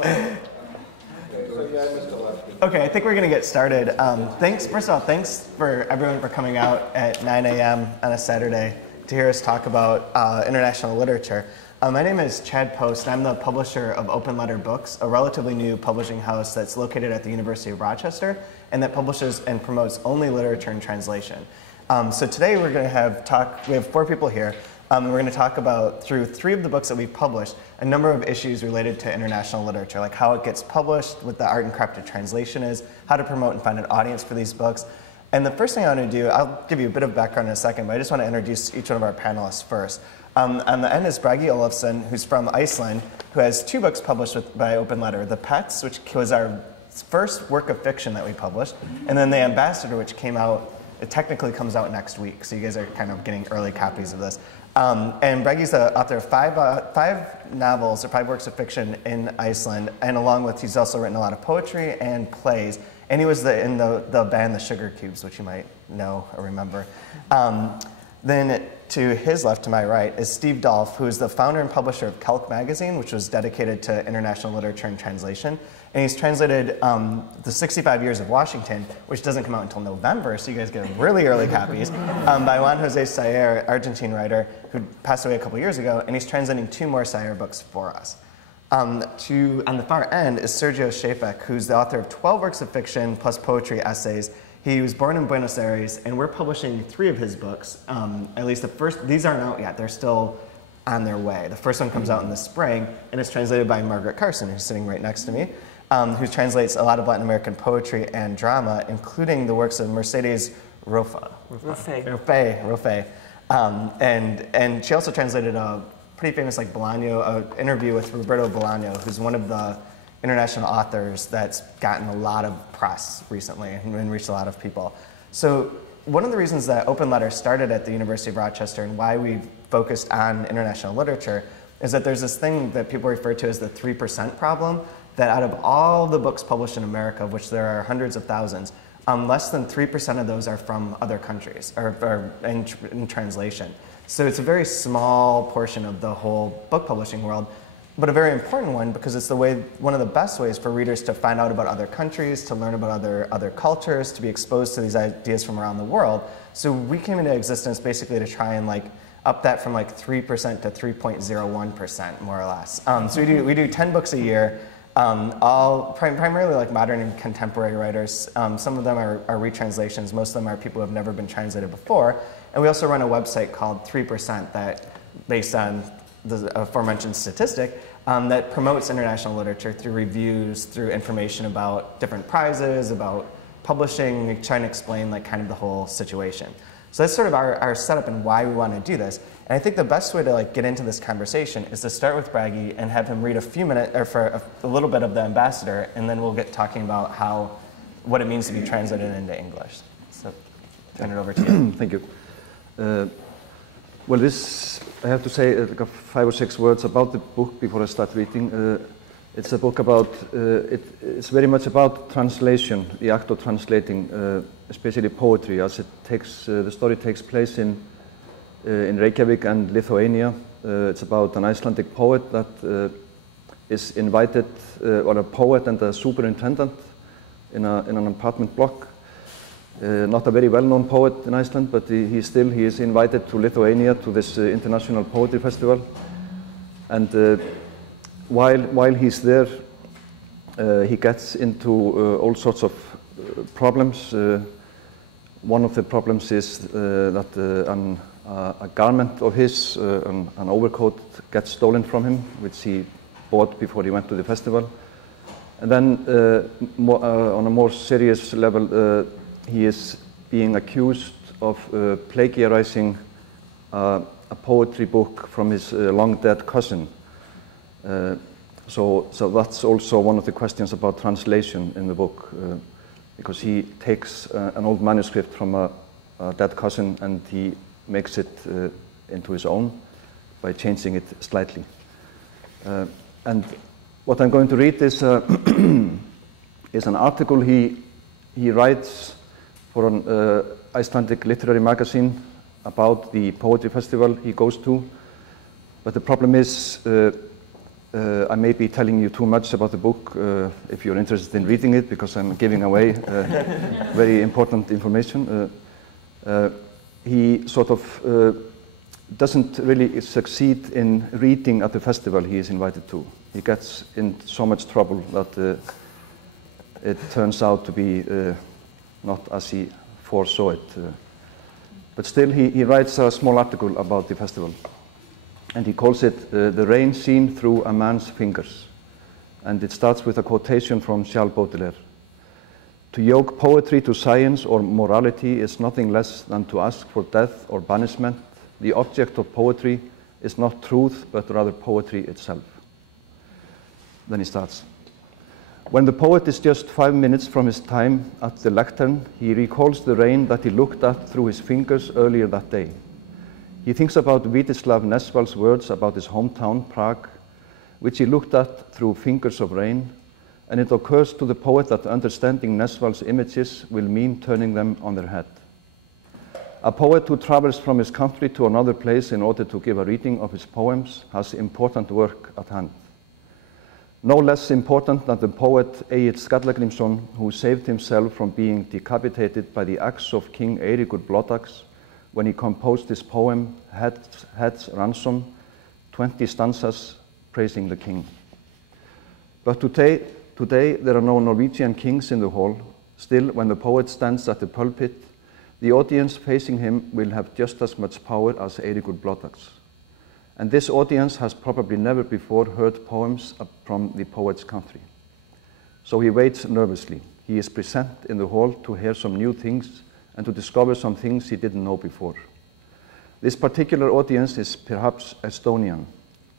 Okay, I think we're going to get started. First of all, thanks for everyone for coming out at 9 a.m. on a Saturday to hear us talk about international literature. My name is Chad Post. I'm the publisher of Open Letter Books, a relatively new publishing house that's located at the University of Rochester and that publishes and promotes only literature and translation. So today we're going to we have 4 people here. We're going to talk about, through 3 of the books that we've published, a number of issues related to international literature, like how it gets published, what the art and craft of translation is, how to promote and find an audience for these books. And the first thing I want to do, I'll give you a bit of background in a second, but I just want to introduce each one of our panelists first. On the end is Bragi Olafsson, who's from Iceland, who has 2 books published by Open Letter, The Pets, which was our first work of fiction that we published, and then The Ambassador, which came out, it technically comes out next week, so you guys are kind of getting early copies of this. And Bragi's the author of 5 novels or 5 works of fiction in Iceland, and along with, he's also written a lot of poetry and plays, and he was in the band The Sugar Cubes, which you might know or remember. Then to his left, to my right, is Steve Dolph, who is the founder and publisher of Kelk magazine, which was dedicated to international literature and translation. And he's translated the 65 Years of Washington, which doesn't come out until November, so you guys get really early copies, by Juan Jose Sayer, Argentine writer, who passed away a couple years ago, and he's translating 2 more Sayer books for us. On the far end is Sergio Chejfec, who's the author of 12 works of fiction plus poetry essays. He was born in Buenos Aires, and we're publishing 3 of his books. At least the first, these aren't out yet, they're still on their way. The first one comes out in the spring, and it's translated by Margaret Carson, who's sitting right next to me, who translates a lot of Latin American poetry and drama, including the works of Mercedes Rofe. And she also translated a pretty famous interview with Roberto Bolaño, who's one of the international authors that's gotten a lot of press recently and reached a lot of people. So one of the reasons that Open Letter started at the University of Rochester and why we focused on international literature is that there's this thing that people refer to as the 3% problem, that out of all the books published in America, of which there are hundreds of thousands, less than 3% of those are from other countries or in translation. So it's a very small portion of the whole book publishing world, but a very important one because it's one of the best ways for readers to find out about other countries, to learn about other cultures, to be exposed to these ideas from around the world. So we came into existence basically to try and up that from 3% to 3.01%, more or less. So we do 10 books a year, all primarily modern and contemporary writers. Some of them are retranslations. Most of them are people who have never been translated before. And we also run a website called 3% that, based on the aforementioned statistic, that promotes international literature through reviews, through information about different prizes, about publishing, trying to explain kind of the whole situation. So that's sort of our setup and why we want to do this. And I think the best way to get into this conversation is to start with Bragi and have him read a few minutes, or for a little bit of The Ambassador, and then we'll get talking about what it means to be translated into English. So turn it over to you. Thank you. Well, I have to say 5 or 6 words about the book before I start reading. It's a book about, it's very much about translation, the act of translating, especially poetry, as the story takes place in Reykjavik and Lithuania. It's about an Icelandic poet that is invited, or a poet and a superintendent in an apartment block. Not a very well-known poet in Iceland, but he is invited to Lithuania to this international poetry festival. And while he's there, he gets into all sorts of problems. One of the problems is that a garment of his, an overcoat, gets stolen from him, which he bought before he went to the festival. And then on a more serious level, he is being accused of plagiarizing a poetry book from his long-dead cousin. So that's also one of the questions about translation in the book, because he takes an old manuscript from a dead cousin and he makes it into his own by changing it slightly. And what I'm going to read is an article he writes for an Icelandic literary magazine about the poetry festival he goes to. But the problem is I may be telling you too much about the book if you're interested in reading it, because I'm giving away very important information. He sort of doesn't really succeed in reading at the festival he is invited to. He gets in so much trouble that it turns out to be not as he foresaw it. But still, he writes a small article about the festival. And he calls it The Rain Seen Through a Man's Fingers. And it starts with a quotation from Charles Baudelaire. To yoke poetry to science or morality is nothing less than to ask for death or banishment. The object of poetry is not truth, but rather poetry itself. Then he starts. When the poet is just 5 minutes from his time at the lectern, he recalls the rain that he looked at through his fingers earlier that day. He thinks about Vítislav Nesval's words about his hometown, Prague, which he looked at through fingers of rain, and it occurs to the poet that understanding Nesval's images will mean turning them on their head. A poet who travels from his country to another place in order to give a reading of his poems has important work at hand. No less important than the poet Egill Skallagrímsson, who saved himself from being decapitated by the axe of King Eiríkur Blóðax when he composed his poem, Head's Ransom, 20 stanzas praising the king. But today there are no Norwegian kings in the hall. Still, when the poet stands at the pulpit, the audience facing him will have just as much power as Eiríkur Blóðax. And this audience has probably never before heard poems from the poet's country. So he waits nervously. He is present in the hall to hear some new things and to discover some things he didn't know before. This particular audience is perhaps Estonian,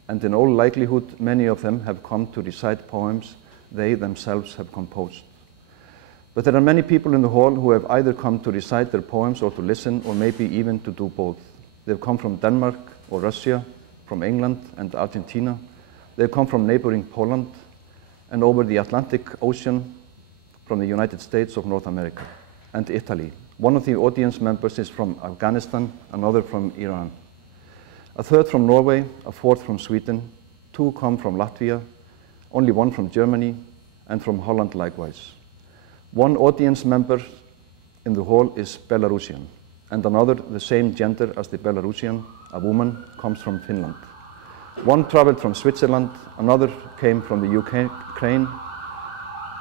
and in all likelihood many of them have come to recite poems they themselves have composed. But there are many people in the hall who have either come to recite their poems or to listen, or maybe even to do both. They've come from Denmark or Russia, from England and Argentina. They've come from neighboring Poland, and over the Atlantic Ocean from the United States of North America and Italy. One of the audience members is from Afghanistan, another from Iran. A third from Norway, a fourth from Sweden, 2 come from Latvia, only 1 from Germany, and from Holland likewise. 1 audience member in the hall is Belarusian, and another the same gender as the Belarusian, a woman, comes from Finland. 1 traveled from Switzerland, another came from the Ukraine,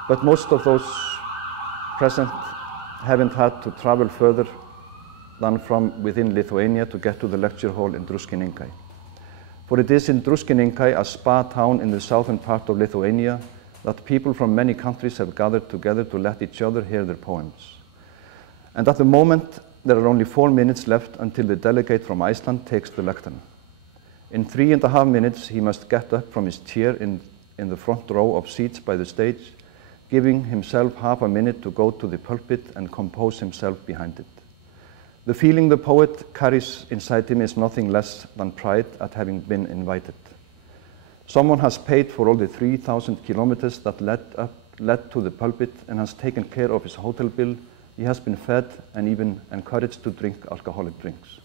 but most of those present haven't had to travel further than from within Lithuania to get to the lecture hall in Druskininkai. For it is in Druskininkai, a spa town in the southern part of Lithuania, that people from many countries have gathered together to let each other hear their poems. And at the moment, there are only 4 minutes left until the delegate from Iceland takes the lectern. In 3.5 minutes, he must get up from his chair in the front row of seats by the stage, giving himself half a minute to go to the pulpit and compose himself behind it. The feeling the poet carries inside him is nothing less than pride at having been invited. Someone has paid for all the 3,000 kilometers that led to the pulpit and has taken care of his hotel bill. He has been fed and even encouraged to drink alcoholic drinks.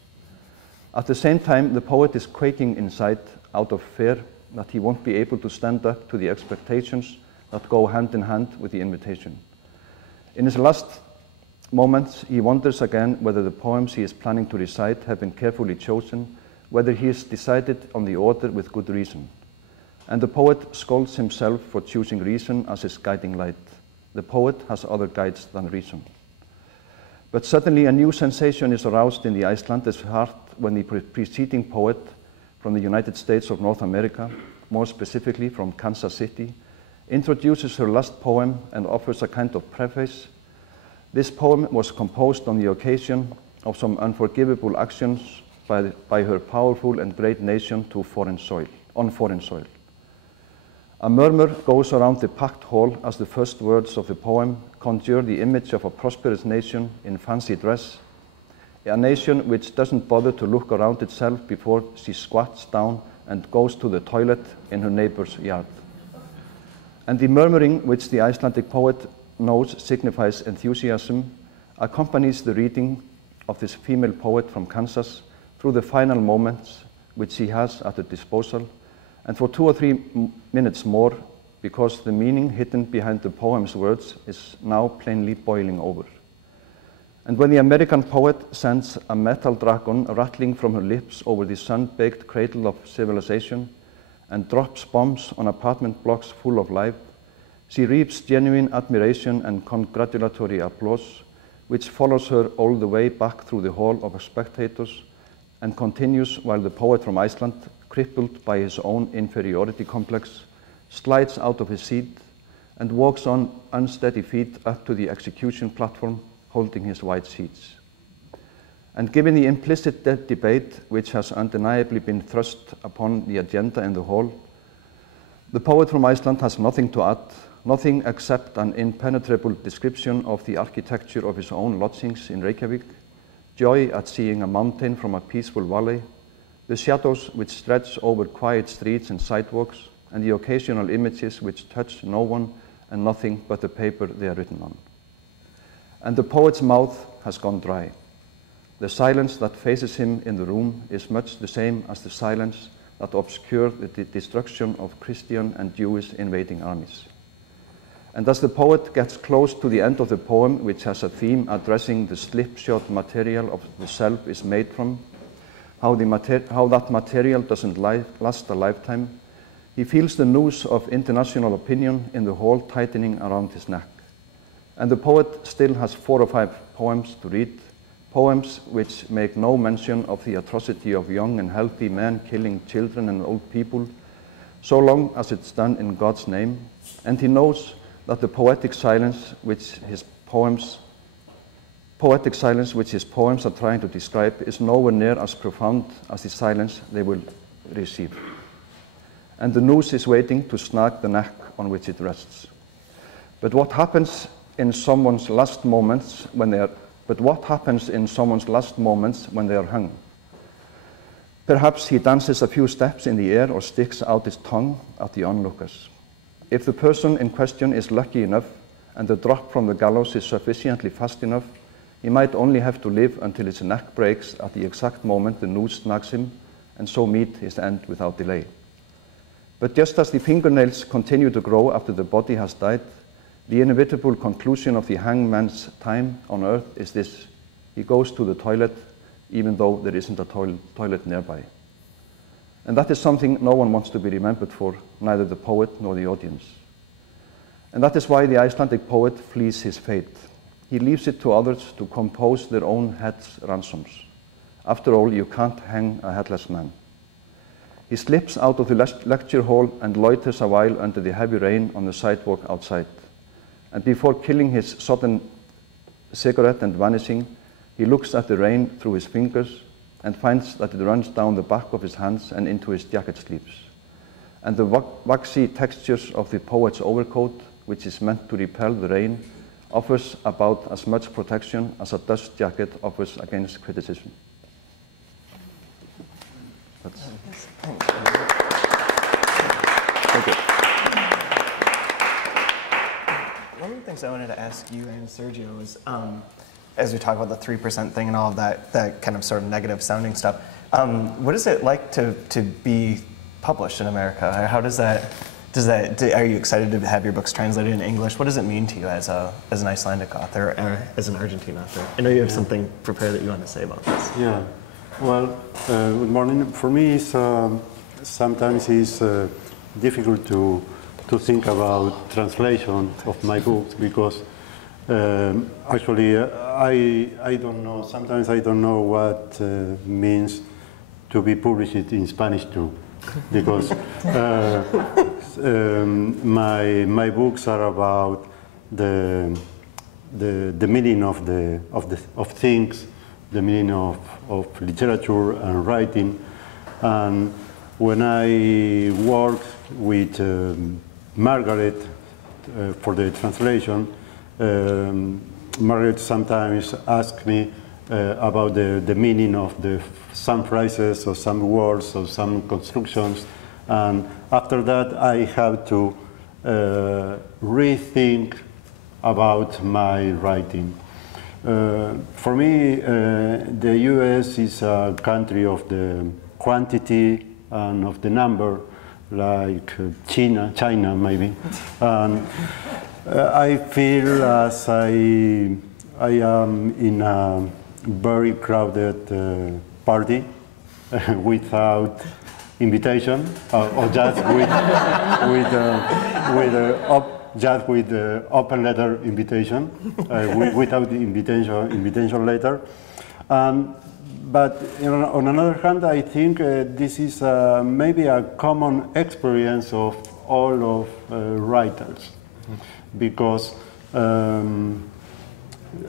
At the same time, the poet is quaking inside out of fear that he won't be able to stand up to the expectations that go hand in hand with the invitation. In his last moments, he wonders again whether the poems he is planning to recite have been carefully chosen, whether he has decided on the order with good reason. And the poet scolds himself for choosing reason as his guiding light. The poet has other guides than reason. But suddenly a new sensation is aroused in the Icelandic heart when the preceding poet from the United States of North America, more specifically from Kansas City, introduces her last poem and offers a kind of preface. This poem was composed on the occasion of some unforgivable actions by her powerful and great nation on foreign soil. A murmur goes around the packed hall as the first words of the poem conjure the image of a prosperous nation in fancy dress, a nation which doesn't bother to look around itself before she squats down and goes to the toilet in her neighbor's yard. And the murmuring, which the Icelandic poet knows signifies enthusiasm, accompanies the reading of this female poet from Kansas through the final moments which she has at her disposal, and for 2 or 3 minutes more, because the meaning hidden behind the poem's words is now plainly boiling over. And when the American poet sends a metal dragon rattling from her lips over the sun-baked cradle of civilization and drops bombs on apartment blocks full of life, she reaps genuine admiration and congratulatory applause, which follows her all the way back through the hall of spectators and continues while the poet from Iceland, crippled by his own inferiority complex, slides out of his seat and walks on unsteady feet up to the execution platform, holding his white sheets. And given the implicit debate which has undeniably been thrust upon the agenda in the hall, the poet from Iceland has nothing to add, nothing except an impenetrable description of the architecture of his own lodgings in Reykjavik, joy at seeing a mountain from a peaceful valley, the shadows which stretch over quiet streets and sidewalks, and the occasional images which touch no one and nothing but the paper they are written on. And the poet's mouth has gone dry. The silence that faces him in the room is much the same as the silence that obscured the destruction of Christian and Jewish invading armies. And as the poet gets close to the end of the poem, which has a theme addressing the slipshod material of the self is made from, how that material doesn't last a lifetime, he feels the noose of international opinion in the hall tightening around his neck. And the poet still has 4 or 5 poems to read, poems which make no mention of the atrocity of young and healthy men killing children and old people, so long as it's done in God's name, and he knows that the poetic silence which his poems are trying to describe is nowhere near as profound as the silence they will receive. And the noose is waiting to snag the neck on which it rests. But what happens in someone's last moments when they are hung? Perhaps he dances a few steps in the air or sticks out his tongue at the onlookers. If the person in question is lucky enough and the drop from the gallows is sufficiently fast enough, he might only have to live until his neck breaks at the exact moment the noose snags him, and so meet his end without delay. But just as the fingernails continue to grow after the body has died, the inevitable conclusion of the hangman's time on earth is this: he goes to the toilet even though there isn't a toilet nearby. And that is something no one wants to be remembered for, neither the poet nor the audience. And that is why the Icelandic poet flees his fate. He leaves it to others to compose their own heads' ransoms. After all, you can't hang a headless man. He slips out of the lecture hall and loiters a while under the heavy rain on the sidewalk outside. And before killing his sodden cigarette and vanishing, he looks at the rain through his fingers and finds that it runs down the back of his hands and into his jacket sleeves. And the waxy textures of the poet's overcoat, which is meant to repel the rain, offers about as much protection as a dust jacket offers against criticism. Thank you. One of the things I wanted to ask you and Sergio is, as we talk about the 3% thing and all of that kind of sort of negative sounding stuff, what is it like to be published in America? How does that, are you excited to have your books translated in English? What does it mean to you as an Icelandic author or as an Argentine author? I know you have something prepared that you want to say about this. Yeah, well, good morning. For me, sometimes it's difficult to think about translation of my books because actually I don't know, sometimes I don't know what means to be published in Spanish too, because my books are about the meaning of things, the meaning of literature and writing. And when I worked with Margaret for the translation, Margaret sometimes asked me about the meaning of some phrases or some words or some constructions, and after that I have to rethink about my writing. For me, the US is a country of the quantity and of the number, like China maybe. And I feel as I am in a very crowded party without invitation, or just with open letter invitation, without the invitation letter. But on another hand, I think this is maybe a common experience of all of writers, because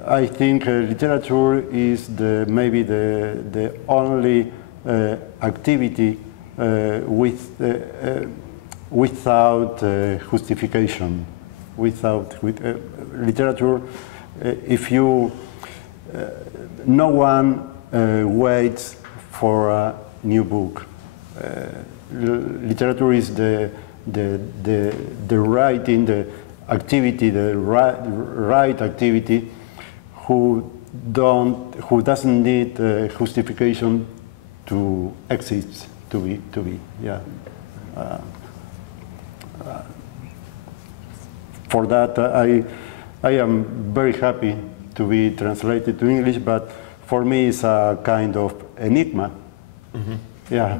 I think literature is maybe the only activity without justification. With literature, if you, no one waits for a new book. Literature is the writing, the activity, the right activity, who doesn't need justification to exist, to be. Yeah. For that, I am very happy to be translated to English, but for me it's a kind of enigma. Mm-hmm. Yeah,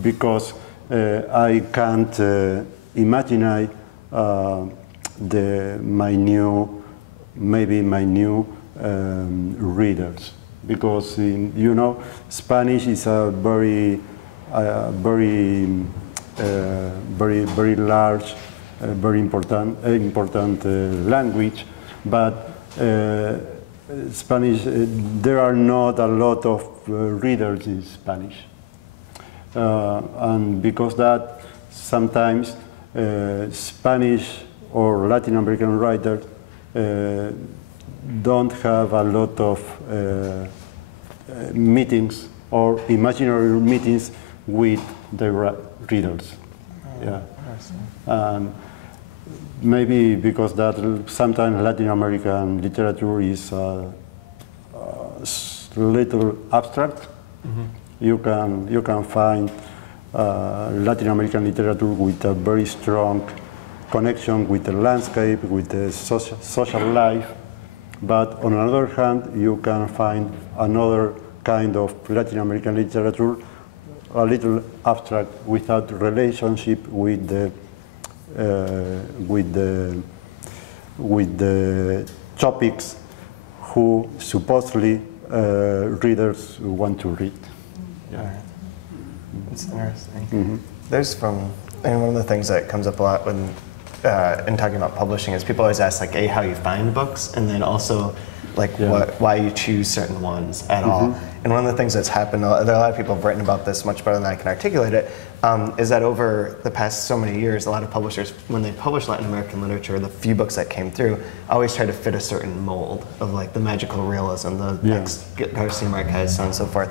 because I can't imagine my new readers, because Spanish is a very large, very important language, but Spanish, there are not a lot of readers in Spanish, and because that sometimes Spanish or Latin American writers don't have a lot of meetings or imaginary meetings with the readers. Yeah. And maybe because that sometimes Latin American literature is a little abstract. Mm-hmm. You can find Latin American literature with a very strong connection with the landscape, with the social life. But on the other hand, you can find another kind of Latin American literature, a little abstract, without relationship with the topics who supposedly readers want to read. Yeah, it's interesting. Mm-hmm. And one of the things that comes up a lot when in talking about publishing is people always ask, like, how you find books, and then also why you choose certain ones at all. And one of the things that's happened, there are a lot of people have written about this much better than I can articulate it, is that over the past so many years, a lot of publishers, when they publish Latin American literature, the few books that came through, always try to fit a certain mold of the magical realism, the next Garcia Marquez, so on and so forth.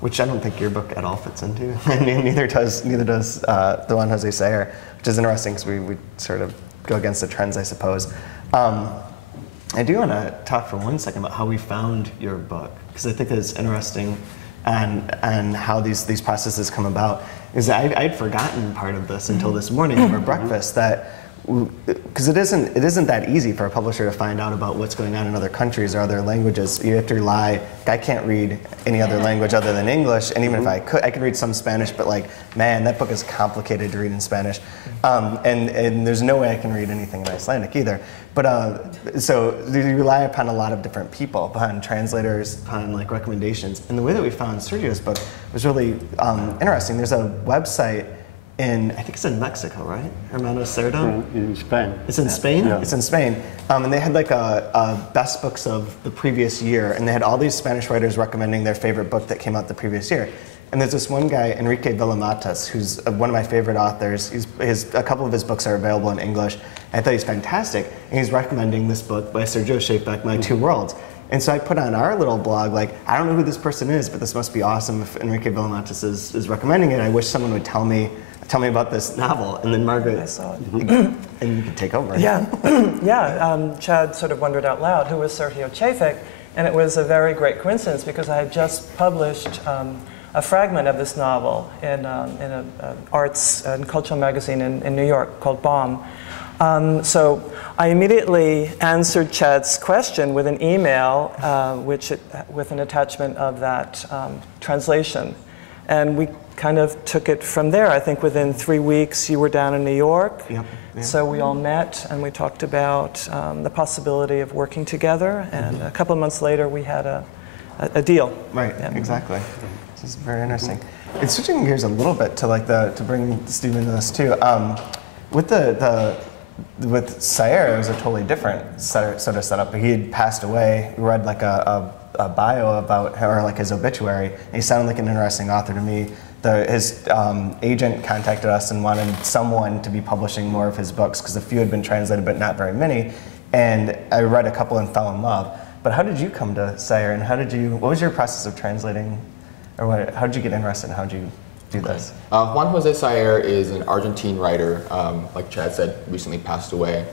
Which I don't think your book at all fits into. I mean, neither does the one Jose Sayer, which is interesting because we sort of go against the trends, I suppose. I do want to talk for 1 second about how we found your book, because I think it's interesting, and how these processes come about. Is I'd forgotten part of this until this morning over breakfast, that because it isn't that easy for a publisher to find out about what's going on in other countries or other languages. You have to rely. I can't read any other language other than English, and even if I could read some Spanish. But man, that book is complicated to read in Spanish, and there's no way I can read anything in Icelandic either. But so you rely upon a lot of different people, upon translators, upon recommendations. And the way that we found Sergio's book was really interesting. There's a website I think it's in Mexico, right? Hermano Cerdo? In Spain. It's in Spain? Yeah. It's in Spain. And they had a best books of the previous year, and they had all these Spanish writers recommending their favorite book that came out the previous year. And there's this one guy, Enrique Villamatas, who's one of my favorite authors. A couple of his books are available in English. I thought he's fantastic. And he's recommending this book by Sergio Chejfec, My Two Worlds. And so I put on our little blog, I don't know who this person is, but this must be awesome if Enrique Villamatas is recommending it. I wish someone would tell me about this novel. And then Margaret, I saw it. And you can take over. Yeah, Chad sort of wondered out loud, who was Sergio Chejfec? And it was a very great coincidence because I had just published a fragment of this novel in an arts and cultural magazine in New York called Bomb. So I immediately answered Chad's question with an email, with an attachment of that translation. And we kind of took it from there. I think within 3 weeks you were down in New York. Yep. Yeah. So we all met and we talked about the possibility of working together. And a couple of months later we had a deal. Right, yeah. Exactly. This is very interesting. It's switching gears a little bit to like to bring Steve into this too. With Sayer, it was a totally different sort of setup. He had passed away. We read like a bio about him, or like his obituary. And he sounded like an interesting author to me. His agent contacted us and wanted someone to be publishing more of his books because a few had been translated, but not very many. And I read a couple and fell in love. But how did you come to Sayer, and what was your process of translating, or how did you get interested, and how did you do this? Juan Jose Sayer is an Argentine writer, like Chad said, recently passed away.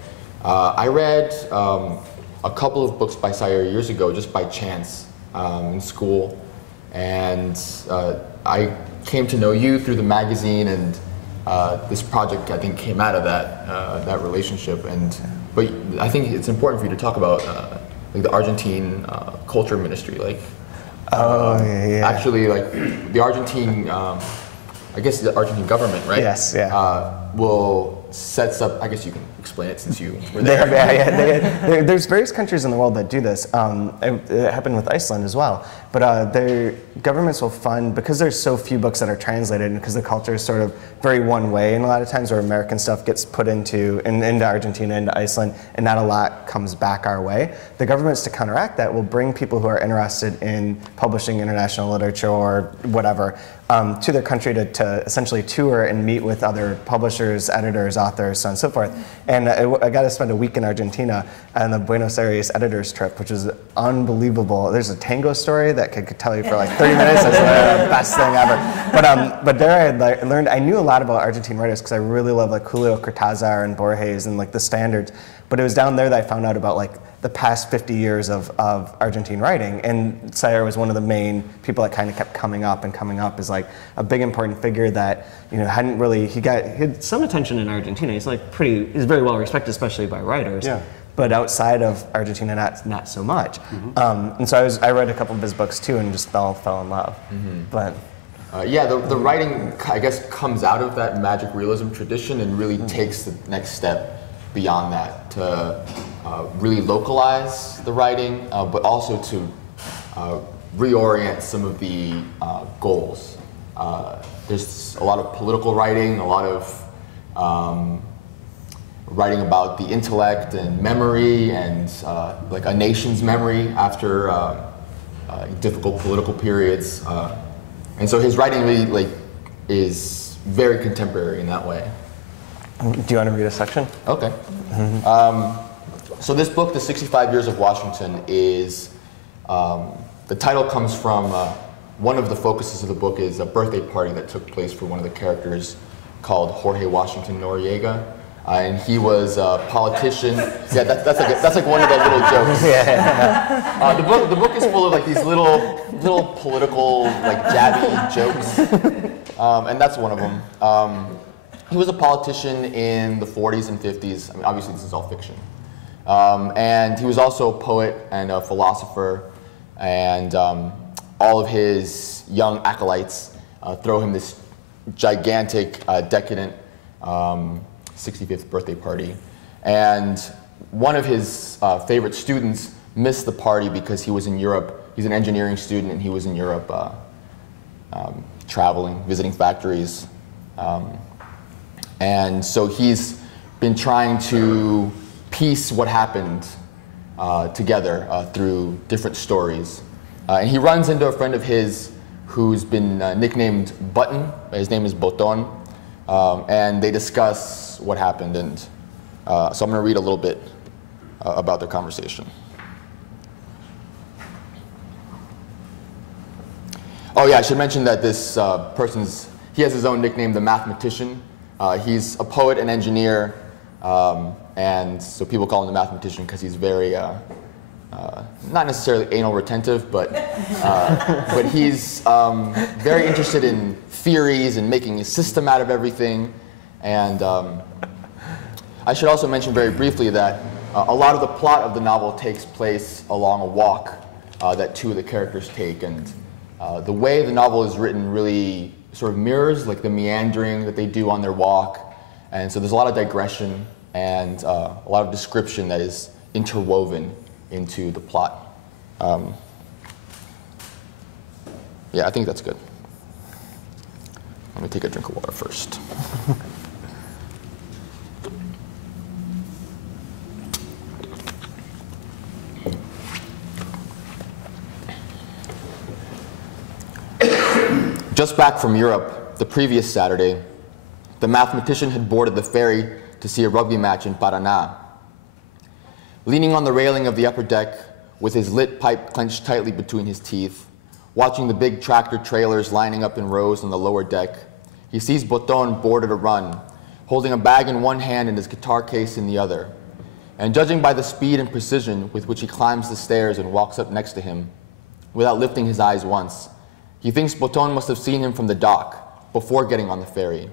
I read a couple of books by Sayer years ago, just by chance, in school. And I came to know you through the magazine, and this project, I think, came out of that relationship. But I think it's important for you to talk about like the Argentine culture ministry, like actually, like the Argentine, I guess the Argentine government, right? Yes, yeah. Sets up, I guess you can explain it since you were there. There's various countries in the world that do this. It happened with Iceland as well. But their governments will fund, because there's so few books that are translated, and because the culture is sort of very one way, and a lot of times where American stuff gets put into Argentina, into Iceland, and not a lot comes back our way. The governments, to counteract that, will bring people who are interested in publishing international literature or whatever to their country to essentially tour and meet with other publishers, editors, authors, so on and so forth. And I got to spend a week in Argentina on the Buenos Aires editors trip, which was unbelievable. There's a tango story that could tell you for like 30 minutes. It's the best thing ever. But there I learned, I knew a lot about Argentine writers because I really love like Julio Cortázar and Borges and like the standards. But it was down there that I found out about like the past 50 years of Argentine writing, and Sayer was one of the main people that kind of kept coming up as like a big important figure that, you know, hadn't really, he had some attention in Argentina. He's very well respected, especially by writers. Yeah. But outside of Argentina, not so much. Mm-hmm. And so I read a couple of his books too, and just fell in love. Mm-hmm. But the writing, I guess, comes out of that magic realism tradition and really takes the next step beyond that to really localize the writing, but also to reorient some of the goals. There's a lot of political writing, a lot of writing about the intellect and memory, and like a nation's memory after difficult political periods. And so his writing really is very contemporary in that way. Do you want to read a section? Okay. Mm-hmm. So this book, The 65 Years of Washington, is, the title comes from, one of the focuses of the book is a birthday party that took place for one of the characters called Jorge Washington Noriega. And he was a politician. Yeah, that's like one of the little jokes. Yeah. The book is full of like these little political like jabby jokes, and that's one of them. He was a politician in the 40s and 50s. I mean, obviously this is all fiction. And he was also a poet and a philosopher, and all of his young acolytes throw him this gigantic, decadent 65th birthday party. And one of his favorite students missed the party because he was in Europe. He's an engineering student, and he was in Europe traveling, visiting factories. And so he's been trying to piece what happened together through different stories. And he runs into a friend of his who's been nicknamed Button. His name is Boton. And they discuss what happened. And so I'm going to read a little bit about their conversation. Oh yeah, I should mention that this he has his own nickname, the Mathematician. He's a poet and engineer, and so people call him the Mathematician because he's very not necessarily anal retentive, but he's very interested in theories and making a system out of everything. And I should also mention very briefly that a lot of the plot of the novel takes place along a walk that two of the characters take. And the way the novel is written really sort of mirrors like the meandering that they do on their walk. And so there's a lot of digression and a lot of description that is interwoven into the plot. Yeah, I think that's good. Let me take a drink of water first. Just back from Europe, the previous Saturday, the mathematician had boarded the ferry to see a rugby match in Paraná. Leaning on the railing of the upper deck, with his lit pipe clenched tightly between his teeth, watching the big tractor trailers lining up in rows on the lower deck, he sees Boton board at a run, holding a bag in one hand and his guitar case in the other. And judging by the speed and precision with which he climbs the stairs and walks up next to him, without lifting his eyes once, he thinks Boton must have seen him from the dock before getting on the ferry.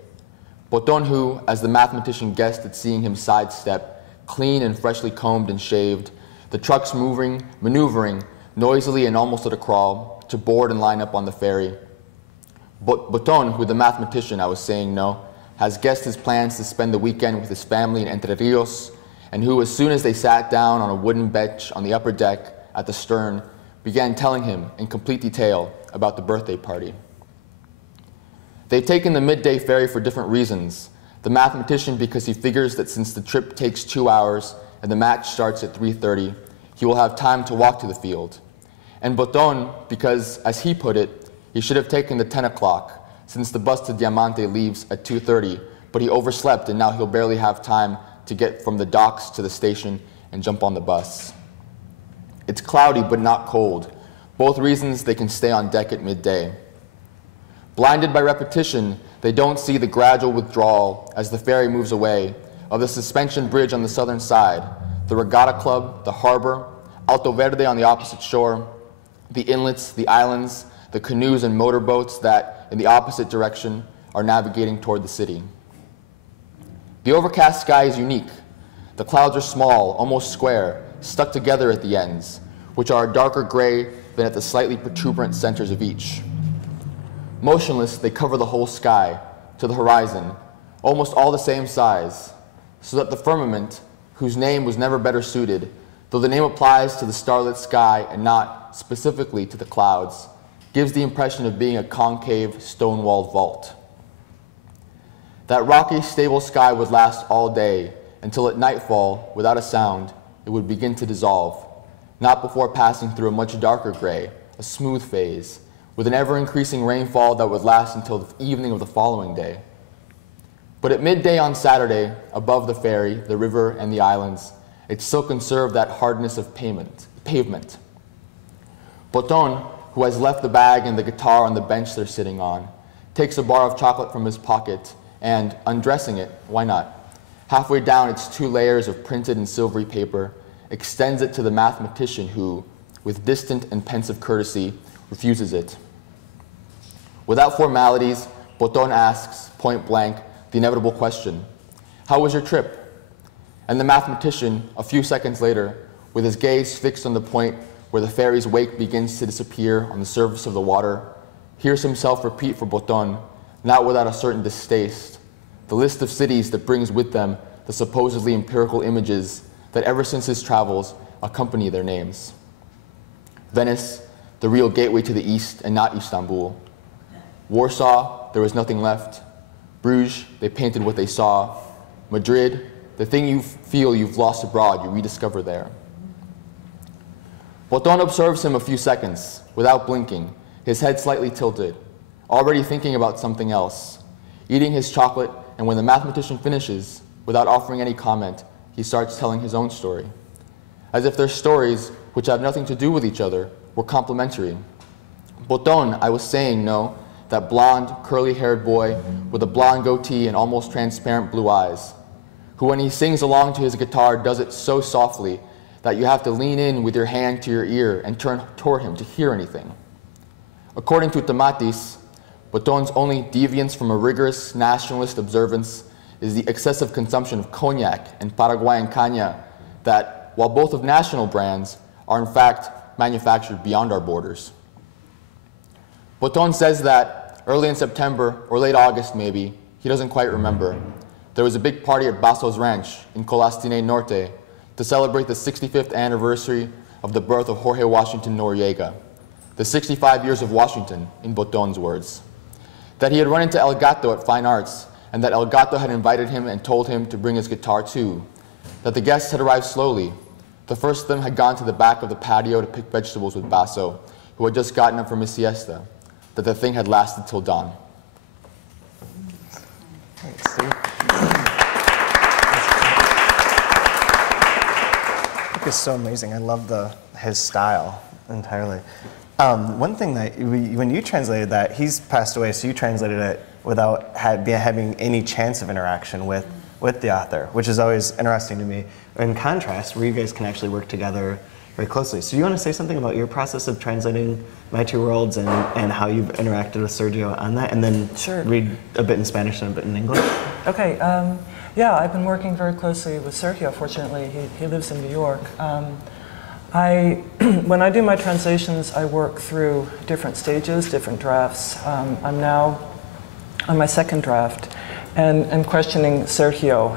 Boton, who, as the mathematician guessed at seeing him sidestep, clean and freshly combed and shaved, the trucks maneuvering noisily and almost at a crawl, to board and line up on the ferry. Boton, who the mathematician I was saying no, has guessed his plans to spend the weekend with his family in Entre Rios, and who, as soon as they sat down on a wooden bench on the upper deck at the stern, began telling him in complete detail about the birthday party. They've taken the midday ferry for different reasons. The mathematician because he figures that since the trip takes 2 hours and the match starts at 3:30, he will have time to walk to the field. And Boton because, as he put it, he should have taken the 10 o'clock, since the bus to Diamante leaves at 2:30, but he overslept and now he'll barely have time to get from the docks to the station and jump on the bus. It's cloudy but not cold, both reasons they can stay on deck at midday. Blinded by repetition, they don't see the gradual withdrawal, as the ferry moves away, of the suspension bridge on the southern side, the regatta club, the harbor, Alto Verde on the opposite shore, the inlets, the islands, the canoes and motorboats that, in the opposite direction, are navigating toward the city. The overcast sky is unique. The clouds are small, almost square, stuck together at the ends, which are a darker gray than at the slightly protuberant centers of each. Motionless, they cover the whole sky, to the horizon, almost all the same size, so that the firmament, whose name was never better suited, though the name applies to the starlit sky and not specifically to the clouds, gives the impression of being a concave, stone-walled vault. That rocky, stable sky would last all day, until at nightfall, without a sound, it would begin to dissolve, not before passing through a much darker gray, a smooth phase, with an ever-increasing rainfall that would last until the evening of the following day. But at midday on Saturday, above the ferry, the river, and the islands, it still conserved that hardness of pavement. Boton, who has left the bag and the guitar on the bench they're sitting on, takes a bar of chocolate from his pocket and, undressing it, why not, halfway down its 2 layers of printed and silvery paper, extends it to the mathematician who, with distant and pensive courtesy, refuses it. Without formalities, Boton asks, point blank, the inevitable question, "How was your trip?" And the mathematician, a few seconds later, with his gaze fixed on the point where the ferry's wake begins to disappear on the surface of the water, hears himself repeat for Boton, not without a certain distaste, the list of cities that brings with them the supposedly empirical images that ever since his travels accompany their names. Venice, the real gateway to the east and not Istanbul. Warsaw, there was nothing left. Bruges, they painted what they saw. Madrid, the thing you feel you've lost abroad, you rediscover there. Boton observes him a few seconds, without blinking, his head slightly tilted, already thinking about something else, eating his chocolate, and when the mathematician finishes, without offering any comment, he starts telling his own story, as if their stories, which have nothing to do with each other, were complementary. Boton, I was saying, no, that blonde, curly-haired boy with a blonde goatee and almost transparent blue eyes, who when he sings along to his guitar does it so softly that you have to lean in with your hand to your ear and turn toward him to hear anything. According to Tomatis, Boton's only deviance from a rigorous nationalist observance is the excessive consumption of cognac and Paraguayan caña that, while both of national brands, are in fact manufactured beyond our borders. Boton says that early in September, or late August maybe, he doesn't quite remember, there was a big party at Baso's Ranch in Colastine Norte to celebrate the 65th anniversary of the birth of Jorge Washington Noriega, the 65 years of Washington, in Boton's words. That he had run into El Gato at Fine Arts, and that El Gato had invited him and told him to bring his guitar too. That the guests had arrived slowly. The first of them had gone to the back of the patio to pick vegetables with Baso, who had just gotten up from his siesta. That the thing had lasted till dawn. Thanks, Steve. It is so amazing. I love his style entirely. One thing that when you translated that, he's passed away, so you translated it without having any chance of interaction with the author, which is always interesting to me. In contrast, where you guys can actually work together very closely. So do you want to say something about your process of translating My Two Worlds and how you've interacted with Sergio on that, and then read a bit in Spanish and a bit in English? Okay. Yeah, I've been working very closely with Sergio. Fortunately, he lives in New York. When I do my translations, I work through different stages, different drafts. I'm now on my second draft, and questioning Sergio,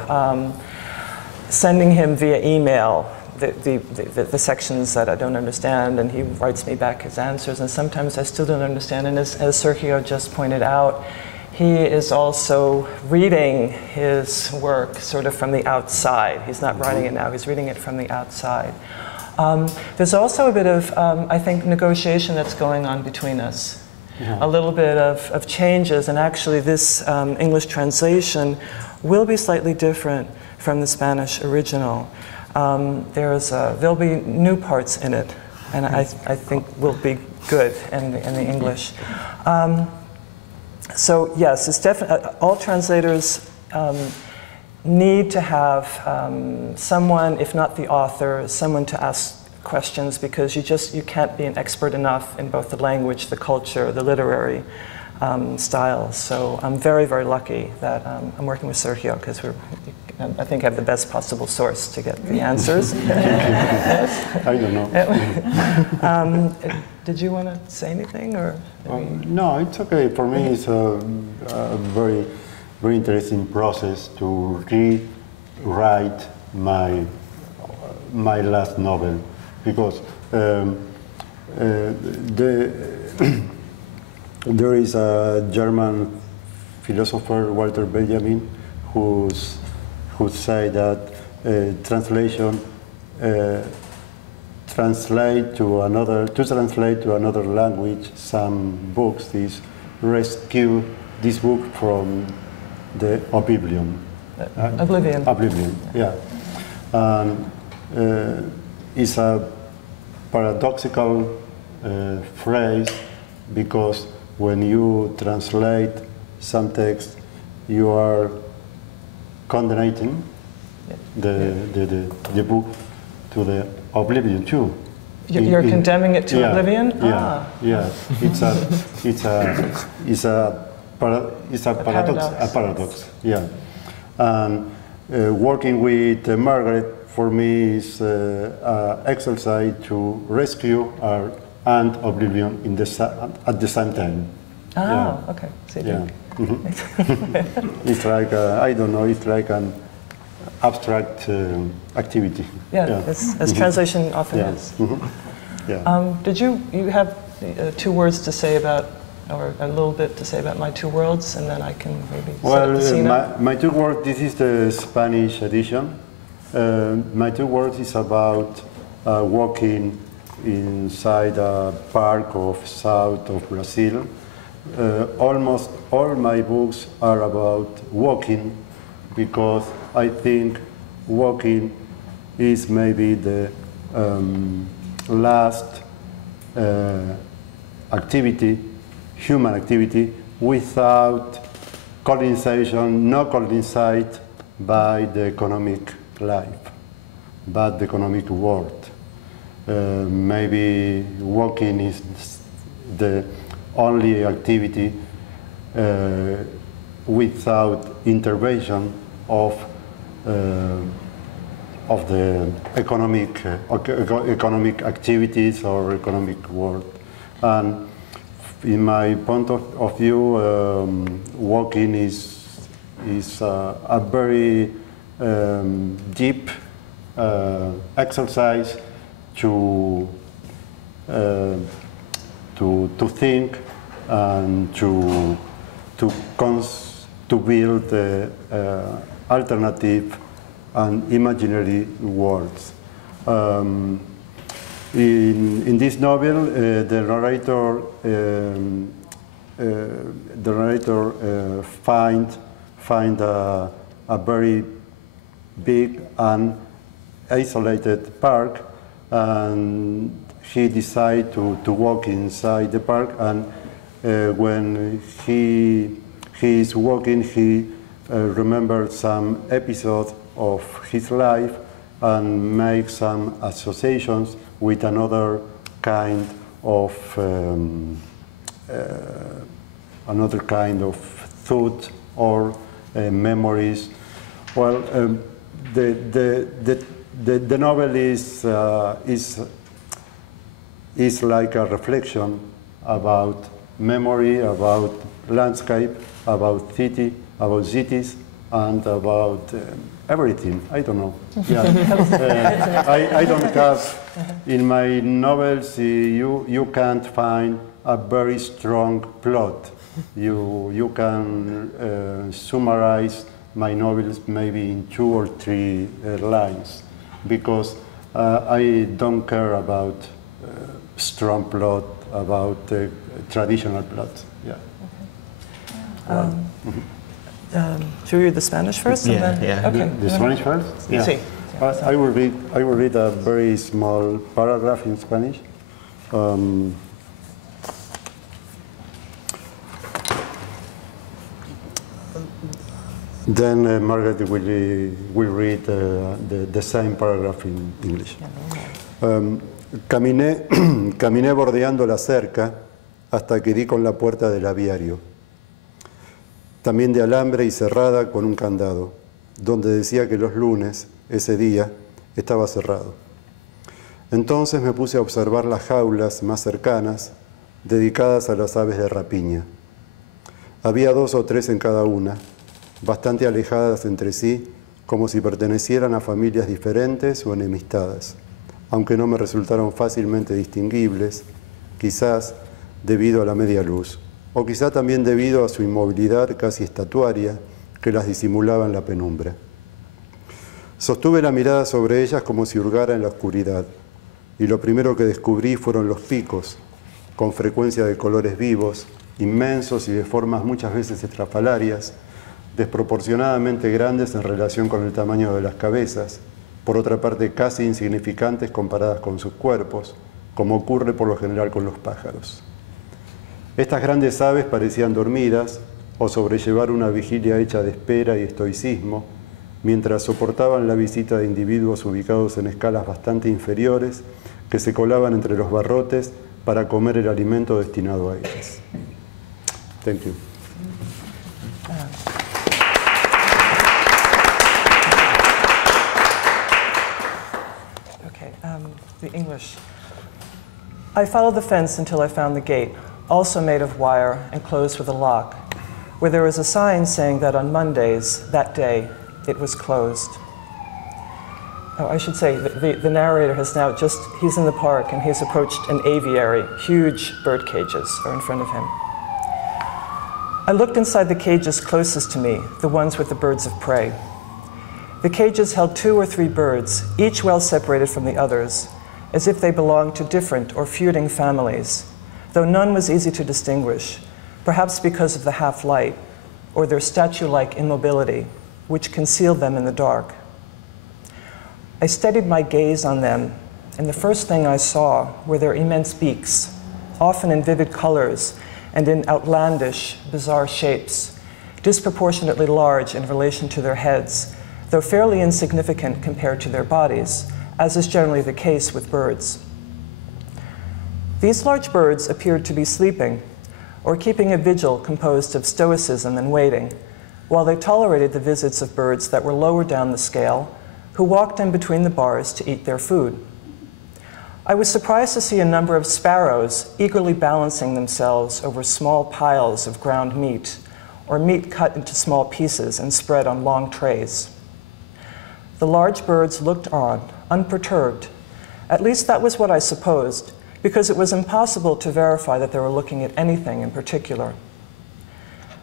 sending him via email the sections that I don't understand, and he writes me back his answers, and sometimes I still don't understand. And as Sergio just pointed out, he is also reading his work sort of from the outside. He's not writing it now, he's reading it from the outside. There's also a bit of, I think, negotiation that's going on between us. Yeah. A little bit of changes, and actually this English translation will be slightly different from the Spanish original. There'll be new parts in it, and I think will be good in the English. So yes, it's definitely, all translators need to have someone, if not the author, someone to ask questions, because you can't be an expert enough in both the language, the culture, the literary styles. So I'm very, very lucky that I'm working with Sergio, because I think I have the best possible source to get the answers. I don't know. Did you want to say anything, or? No, it's okay. For me, it's a very, very interesting process to rewrite my last novel, because there is a German philosopher, Walter Benjamin, who say that translation to translate to another language some books is rescue this book from the oblivion. Oblivion, yeah. And it's a paradoxical phrase, because when you translate some text, you are condemning the book to the oblivion too. You're condemning it to oblivion? Yeah. It's a paradox. Yeah. And working with Margaret, for me, is exercise to rescue and oblivion at the same time. Okay. So It's like I don't know. It's like an abstract activity. As translation often is. Did you have 2 words to say about, or a little bit to say about My Two Worlds, and then I can maybe set up the scene? My Two Worlds, this is the Spanish edition. My Two Worlds is about walking inside a park of south of Brazil. Almost all my books are about walking, because I think walking is maybe the last activity, human activity, without colonization, not colonized by the economic life. bad economic world. Maybe walking is the only activity without intervention of the economic activities or economic world. And in my point of view, walking is a very deep exercise to think and to build alternative and imaginary worlds. In this novel, the narrator find a very big and isolated park, and he decided to walk inside the park. And when he is walking, he remembers some episodes of his life and makes some associations with another kind of thought or memories. Well, the novel is like a reflection about memory, about landscape, about cities, and about everything. I don't know. Yeah. I don't have, in my novels, you can't find a very strong plot. You can summarize my novels maybe in 2 or 3 lines, because I don't care about strong plot, about traditional plot. Yeah. Should we read the Spanish first? Yeah, and then, yeah. Okay. The Spanish first? Yeah. Sí. I will read a very small paragraph in Spanish. Then Margaret will read the same paragraph in English. Caminé bordeando la cerca hasta que di con la puerta del aviario, también de alambre y cerrada con un candado, donde decía que los lunes, ese día, estaba cerrado. Entonces me puse a observar las jaulas más cercanas, dedicadas a las aves de rapiña. Había 2 o 3 en cada una, bastante alejadas entre sí, como si pertenecieran a familias diferentes o enemistadas, aunque no me resultaron fácilmente distinguibles, quizás debido a la media luz, o quizá también debido a su inmovilidad casi estatuaria que las disimulaba en la penumbra. Sostuve la mirada sobre ellas como si hurgara en la oscuridad, y lo primero que descubrí fueron los picos, con frecuencia de colores vivos, inmensos y de formas muchas veces estrafalarias, desproporcionadamente grandes en relación con el tamaño de las cabezas, por otra parte casi insignificantes comparadas con sus cuerpos, como ocurre por lo general con los pájaros. Estas grandes aves parecían dormidas o sobrellevar una vigilia hecha de espera y estoicismo, mientras soportaban la visita de individuos ubicados en escalas bastante inferiores que se colaban entre los barrotes para comer el alimento destinado a ellas. Thank you. Okay, the English. I followed the fence until I found the gate, also made of wire and closed with a lock, where there was a sign saying that on Mondays, that day, it was closed. Oh, I should say, the narrator has now he's in the park and he's approached an aviary. Huge bird cages are in front of him. I looked inside the cages closest to me, the ones with the birds of prey. The cages held 2 or 3 birds, each well separated from the others, as if they belonged to different or feuding families, though none was easy to distinguish, perhaps because of the half-light or their statue-like immobility, which concealed them in the dark. I steadied my gaze on them, and the first thing I saw were their immense beaks, often in vivid colors and in outlandish, bizarre shapes, disproportionately large in relation to their heads, though fairly insignificant compared to their bodies, as is generally the case with birds. These large birds appeared to be sleeping, or keeping a vigil composed of stoicism and waiting, while they tolerated the visits of birds that were lower down the scale, who walked in between the bars to eat their food. I was surprised to see a number of sparrows eagerly balancing themselves over small piles of ground meat, or meat cut into small pieces and spread on long trays. The large birds looked on, unperturbed. At least that was what I supposed, because it was impossible to verify that they were looking at anything in particular.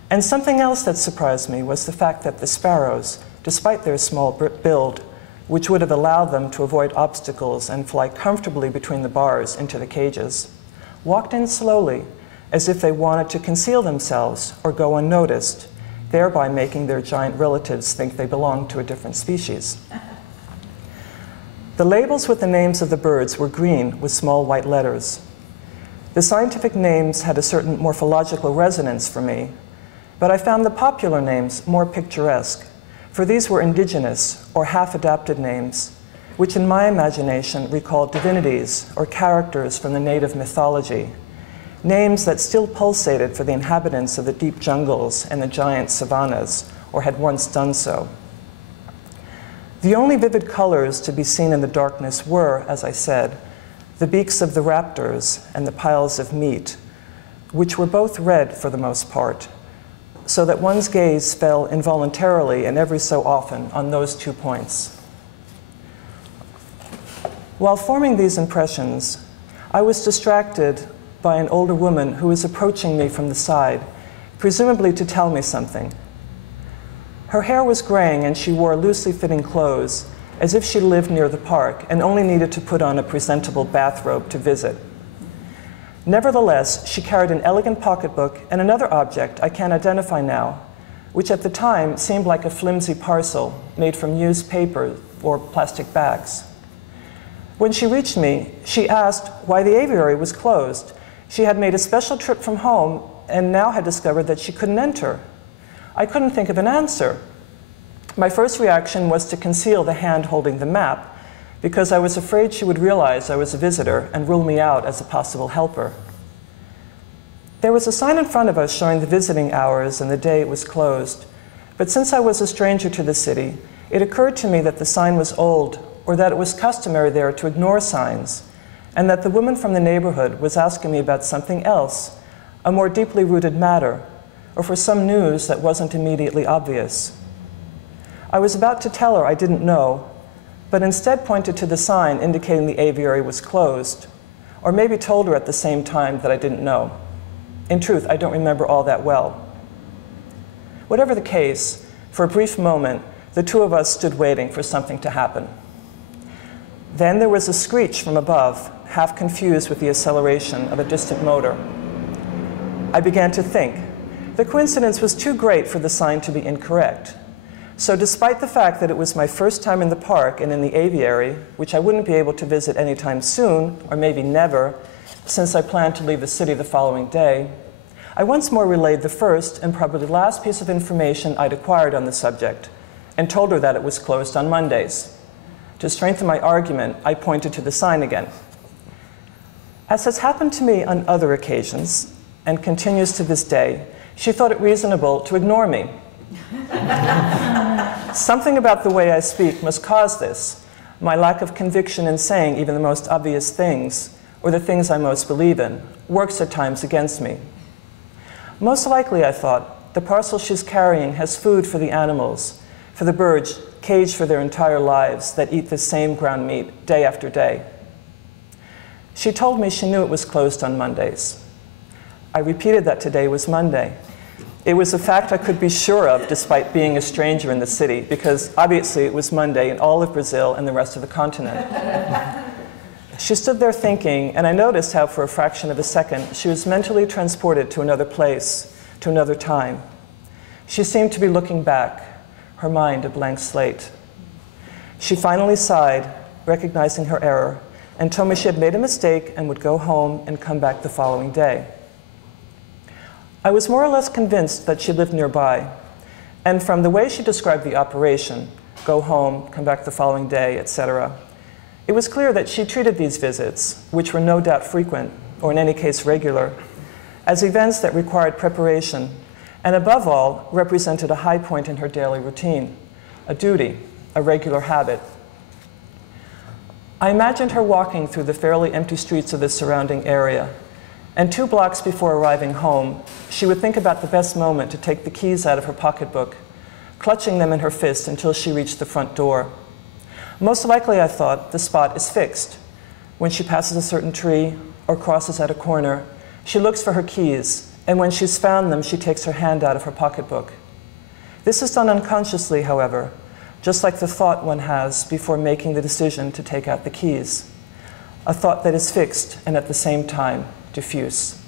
And something else that surprised me was the fact that the sparrows, despite their small build, which would have allowed them to avoid obstacles and fly comfortably between the bars into the cages, walked in slowly, as if they wanted to conceal themselves or go unnoticed, thereby making their giant relatives think they belonged to a different species. The labels with the names of the birds were green with small white letters. The scientific names had a certain morphological resonance for me, but I found the popular names more picturesque, for these were indigenous or half-adapted names, which in my imagination recalled divinities or characters from the native mythology, names that still pulsated for the inhabitants of the deep jungles and the giant savannas, or had once done so. The only vivid colors to be seen in the darkness were, as I said, the beaks of the raptors and the piles of meat, which were both red for the most part, so that one's gaze fell involuntarily and every so often on those 2 points. While forming these impressions, I was distracted by an older woman who was approaching me from the side, presumably to tell me something. Her hair was graying and she wore loosely fitting clothes, as if she lived near the park and only needed to put on a presentable bathrobe to visit. Nevertheless, she carried an elegant pocketbook and another object I can't identify now, which at the time seemed like a flimsy parcel made from used paper or plastic bags. When she reached me, she asked why the aviary was closed. She had made a special trip from home and now had discovered that she couldn't enter. I couldn't think of an answer. My first reaction was to conceal the hand holding the map, because I was afraid she would realize I was a visitor and rule me out as a possible helper. There was a sign in front of us showing the visiting hours and the day it was closed, but since I was a stranger to the city, it occurred to me that the sign was old, or that it was customary there to ignore signs, and that the woman from the neighborhood was asking me about something else, a more deeply rooted matter, or for some news that wasn't immediately obvious. I was about to tell her I didn't know, but instead pointed to the sign indicating the aviary was closed, or maybe told her at the same time that I didn't know. In truth, I don't remember all that well. Whatever the case, for a brief moment, the two of us stood waiting for something to happen. Then there was a screech from above, half confused with the acceleration of a distant motor. I began to think. The coincidence was too great for the sign to be incorrect. So despite the fact that it was my first time in the park and in the aviary, which I wouldn't be able to visit anytime soon, or maybe never, since I planned to leave the city the following day, I once more relayed the first and probably last piece of information I'd acquired on the subject, and told her that it was closed on Mondays. To strengthen my argument, I pointed to the sign again. As has happened to me on other occasions, and continues to this day, she thought it reasonable to ignore me. Something about the way I speak must cause this. My lack of conviction in saying even the most obvious things, or the things I most believe in, works at times against me. Most likely, I thought, the parcel she's carrying has food for the animals, for the birds caged for their entire lives that eat the same ground meat day after day. She told me she knew it was closed on Mondays. I repeated that today was Monday. It was a fact I could be sure of despite being a stranger in the city, because obviously it was Monday in all of Brazil and the rest of the continent. She stood there thinking, and I noticed how for a fraction of a second she was mentally transported to another place, to another time. She seemed to be looking back, her mind a blank slate. She finally sighed, recognizing her error, and told me she had made a mistake and would go home and come back the following day. I was more or less convinced that she lived nearby, and from the way she described the operation, go home, come back the following day, etc. It was clear that she treated these visits, which were no doubt frequent, or in any case regular, as events that required preparation, and above all, represented a high point in her daily routine, a duty, a regular habit. I imagined her walking through the fairly empty streets of the surrounding area, and 2 blocks before arriving home, she would think about the best moment to take the keys out of her pocketbook, clutching them in her fist until she reached the front door. Most likely, I thought, the spot is fixed. When she passes a certain tree or crosses at a corner, she looks for her keys, and when she's found them, she takes her hand out of her pocketbook. This is done unconsciously, however, just like the thought one has before making the decision to take out the keys. A thought that is fixed and at the same time diffuse.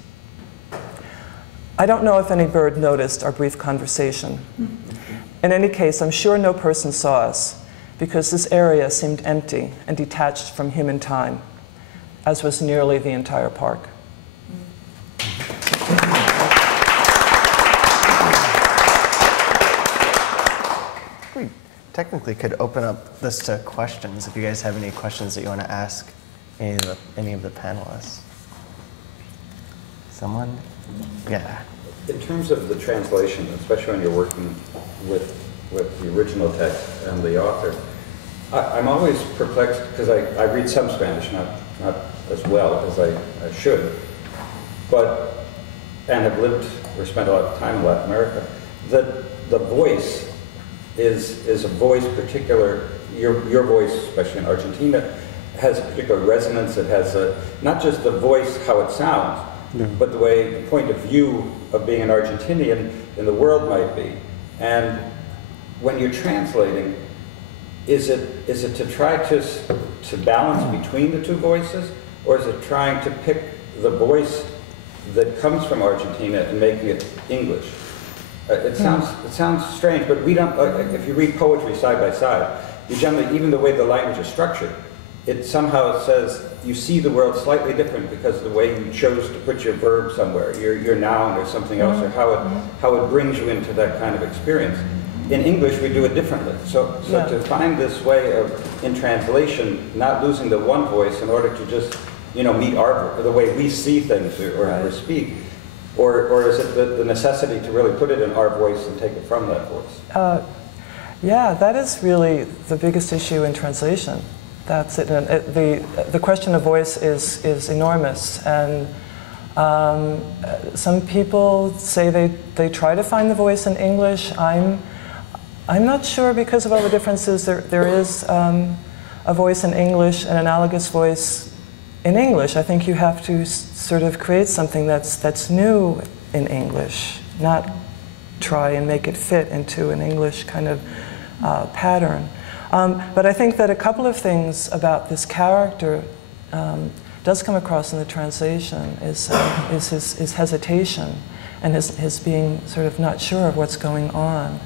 I don't know if any bird noticed our brief conversation. In any case, I'm sure no person saw us, because this area seemed empty and detached from human time, as was nearly the entire park. We technically could open up this to questions if you guys have any questions that you want to ask any of the panelists. Someone? Yeah. In terms of the translation, especially when you're working with the original text and the author, I'm always perplexed, because I read some Spanish, not as well as I should, and have lived or spent a lot of time in Latin America, that the voice is a voice particular, your voice, especially in Argentina, has a particular resonance. It has not just the voice, how it sounds, but the way, the point of view of being an Argentinian in the world might be. And when you're translating, is it to try to balance between the 2 voices, or is it trying to pick the voice that comes from Argentina and making it English? It sounds strange, but we don't. If you read poetry side by side, you generally, even the way the language is structured, it somehow says you see the world slightly different because of the way you chose to put your verb somewhere, your noun or something else, or how it brings you into that kind of experience. In English, we do it differently. So to find this way of, in translation, not losing the one voice in order to just, meet the way we see things or speak, or is it the necessity to really put it in our voice and take it from that voice? Yeah, that is really the biggest issue in translation. That's it. And the question of voice is enormous, and some people say they try to find the voice in English. I'm not sure, because of all the differences. There is a voice in English, an analogous voice in English. I think you have to sort of create something that's new in English, not try and make it fit into an English kind of pattern. But I think that a couple of things about this character does come across in the translation is his hesitation and his being sort of not sure of what's going on,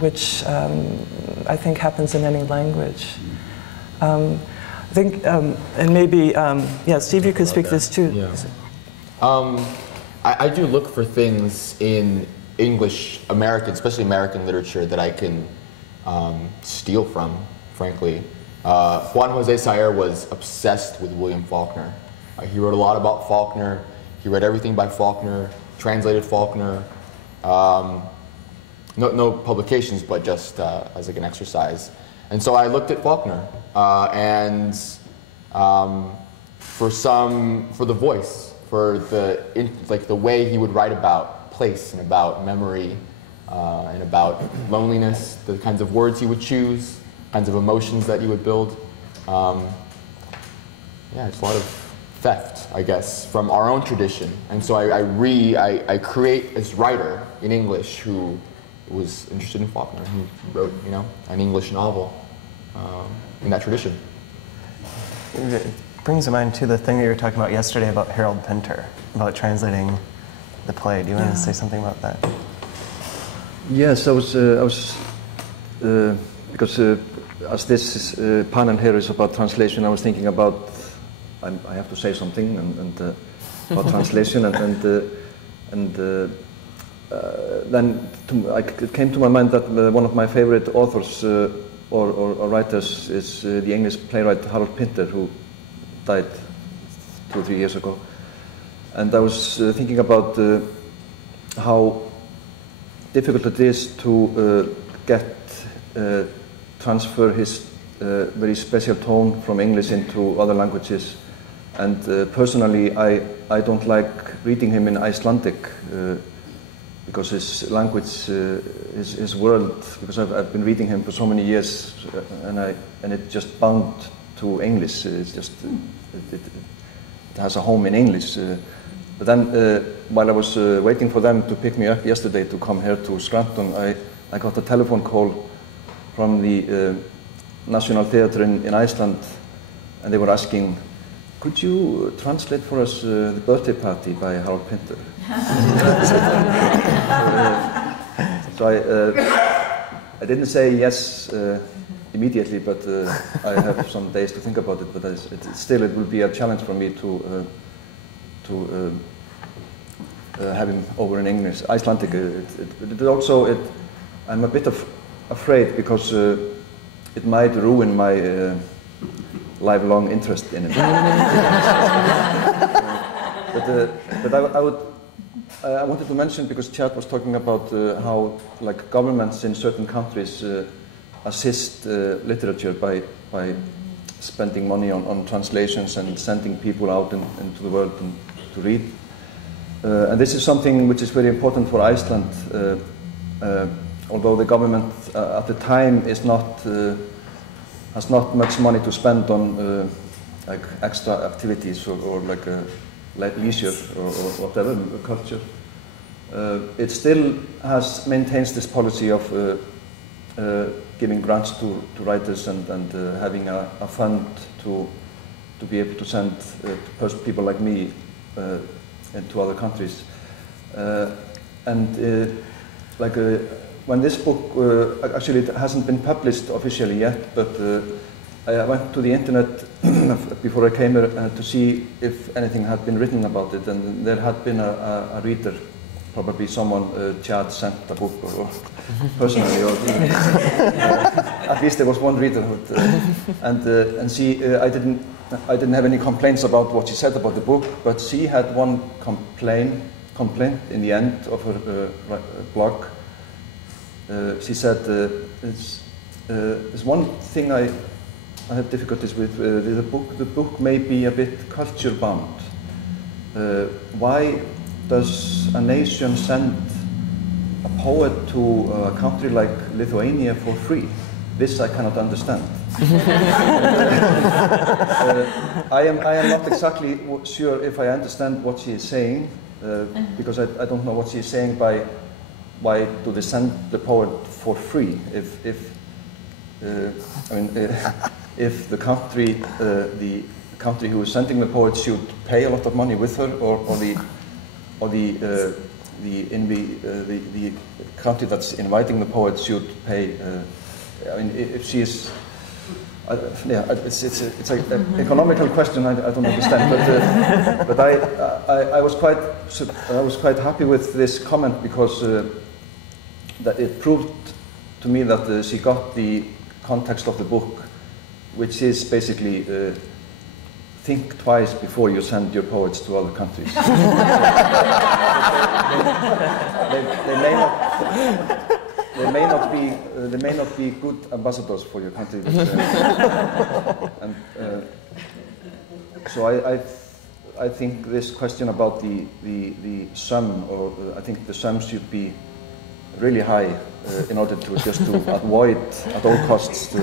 which I think happens in any language. I think, and maybe, Steve, you could speak this too. Yeah. I do look for things in English, especially American literature, that I can steal from, frankly. Juan Jose Saer was obsessed with William Faulkner. He wrote a lot about Faulkner. He read everything by Faulkner, translated Faulkner. No publications, but just as like an exercise. And so I looked at Faulkner, and for the voice, for the way he would write about place and about memory and about loneliness, the kinds of words he would choose, kinds of emotions that he would build. It's a lot of theft, I guess, from our own tradition. And so I create this writer in English who was interested in Faulkner. He wrote, an English novel in that tradition. It brings to mind, too, the thing that you were talking about yesterday about Harold Pinter, about translating the play. Do you want to say something about that? Yes, I was because as this panel here is about translation, I was thinking about, I have to say something and about translation and then it came to my mind that one of my favorite authors or writers is the English playwright Harold Pinter, who died 2 or 3 years ago. And I was thinking about how difficult it is to transfer his very special tone from English into other languages. And personally, I don't like reading him in Icelandic because his language, his world, because I've been reading him for so many years, and it just bound to English. It's just it has a home in English. But then, while I was waiting for them to pick me up yesterday to come here to Scranton, I got a telephone call from the National Theatre in Iceland, and they were asking, could you translate for us The Birthday Party by Harold Pinter? So I didn't say yes immediately, but I have some days to think about it. But still, it will be a challenge for me to have him over in English. Icelandic, I'm a bit afraid because it might ruin my lifelong interest in it. But I wanted to mention, because Chad was talking about how like governments in certain countries assist literature by spending money on translations and sending people out into the world to read. And this is something which is very important for Iceland, although the government at the time has not much money to spend on like extra activities or like leisure or whatever, culture. It still maintains this policy of giving grants to writers and having a fund to be able to send people like me into other countries. When this book, actually it hasn't been published officially yet, but I went to the internet before I came here to see if anything had been written about it, and there had been a reader, probably someone Chad sent a book or personally, or at least there was one reader. And she, I didn't have any complaints about what she said about the book, but she had one complaint in the end of her blog. She said, there's one thing I have difficulties with. The book may be a bit culture bound. Why does a nation send a poet to a country like Lithuania for free? This I cannot understand. I am not exactly sure if I understand what she is saying, because I don't know what she is saying by why do they send the poet for free? If the country who is sending the poet should pay a lot of money with her, or the country that's inviting the poet should pay. If she is, it's an economical question. I don't understand, but I was quite happy with this comment because that it proved to me that she got the context of the book, which is basically think twice before you send your poets to other countries. They may not be good ambassadors for your country. So I think this question about the sum, or I think the sum should be really high in order to avoid at all costs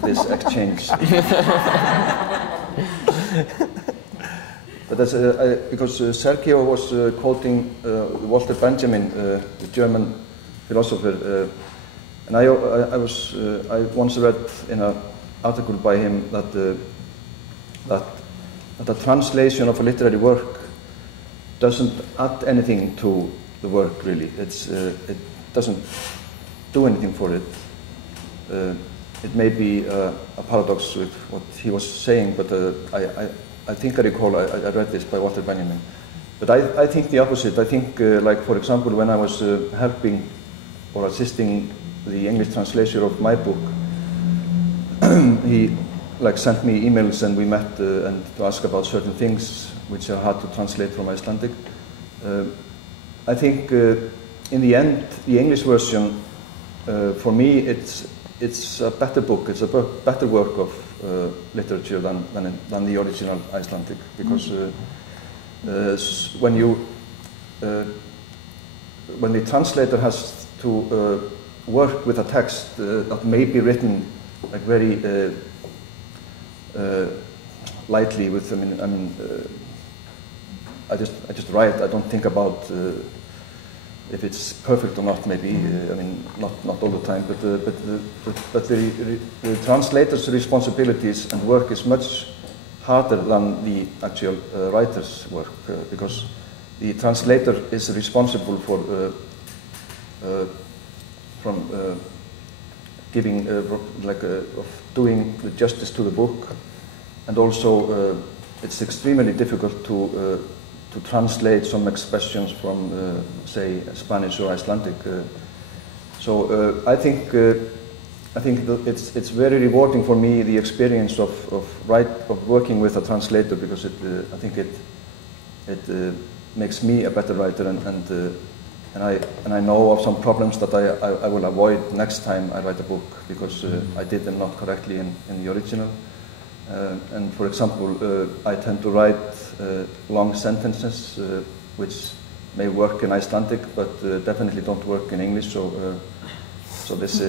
this exchange. But because Sergio was quoting Walter Benjamin, the German philosopher, and I once read in an article by him that a translation of a literary work doesn't add anything to the work, really. It doesn't do anything for it. It may be a paradox with what he was saying, but I think I recall I read this by Walter Benjamin, But I think the opposite. I think, like for example, when I was helping or assisting the English translation of my book, he like sent me emails and we met and to ask about certain things which are hard to translate from Icelandic. I think in the end, the English version, for me, it's a better book. It's a better work of literature than the original Icelandic, because when the translator has to work with a text that may be written like very lightly with, I just write. I don't think about if it's perfect or not. Maybe not all the time. But the translator's responsibilities and work is much harder than the actual writer's work, because the translator is responsible for giving of doing justice to the book, and also it's extremely difficult to translate some expressions from say Spanish or Icelandic. So I think it's very rewarding for me, the experience of working with a translator, because I think it makes me a better writer, and I know of some problems that I will avoid next time I write a book, because I did them not correctly in the original. And for example, I tend to write long sentences which may work in Icelandic but definitely don't work in English. So this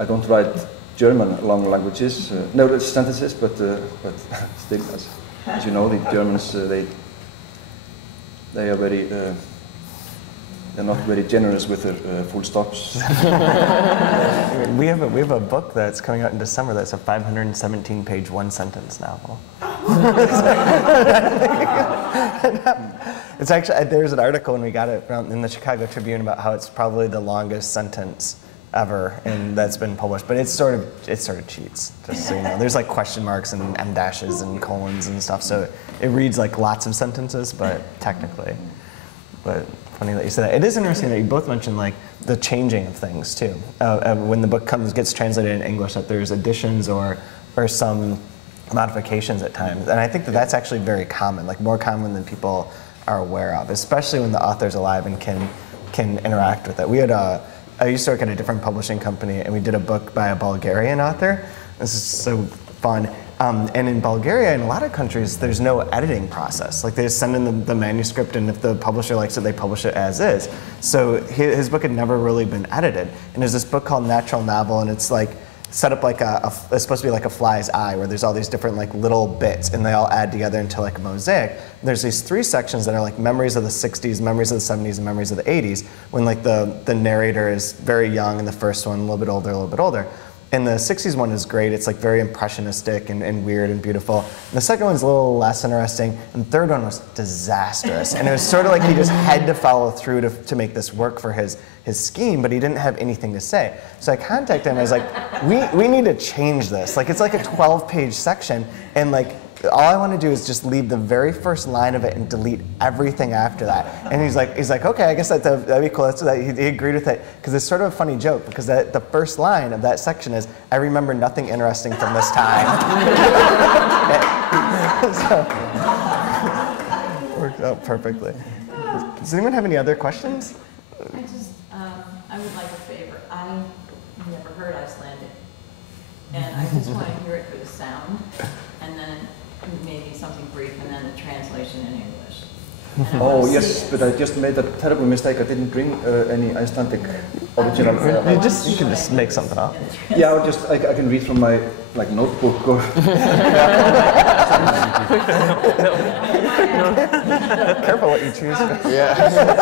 I don't write German long languages, no sentences, but still, as you know, the Germans they are very. They're not very generous with their full stops. We have a book that's coming out in December that's a 517-page one-sentence novel. It's actually, there's an article when we got it in the Chicago Tribune about how it's probably the longest sentence ever, and that's been published. But it sort of cheats, just so you know. There's like question marks and em dashes and colons and stuff, so it reads like lots of sentences, but technically. But funny that you said that. It is interesting that you both mentioned like the changing of things too. When the book gets translated in English, that there's additions or some modifications at times, and I think that's actually very common, like more common than people are aware of, especially when the author's alive and can interact with it. I used to work at a different publishing company, and we did a book by a Bulgarian author. This is so fun. And in Bulgaria, in a lot of countries, there's no editing process. Like they just send in the manuscript, and if the publisher likes it, they publish it as is. So his book had never really been edited. And there's this book called Natural Novel, and it's like set up like it's supposed to be like a fly's eye, where there's all these different like little bits, and they all add together into like a mosaic. And there's these 3 sections that are like memories of the 60s, memories of the 70s, and memories of the 80s, when like the narrator is very young in the first one, a little bit older. And the 60s one is great. It's like very impressionistic and weird and beautiful. And the second one's a little less interesting. And the third one was disastrous. And it was sort of like he just had to follow through to make this work for his scheme, but he didn't have anything to say. So I contacted him. I was like, we need to change this. Like it's like a 12-page section, and like all I want to do is just leave the very first line of it and delete everything after that. And he's like, okay, I guess that'd be cool. He agreed with it, because it's sort of a funny joke, because the first line of that section is, I remember nothing interesting from this time. So, worked out perfectly. Does anyone have any other questions? I would like a favor. I've never heard Icelandic, and I just want to hear it for the sound, and then maybe something brief, and then the translation in English. Oh yes, but I just made a terrible mistake. I didn't bring any Icelandic original. You can just make something up. Yeah, I can read from my like notebook or. Careful what you choose. Yeah.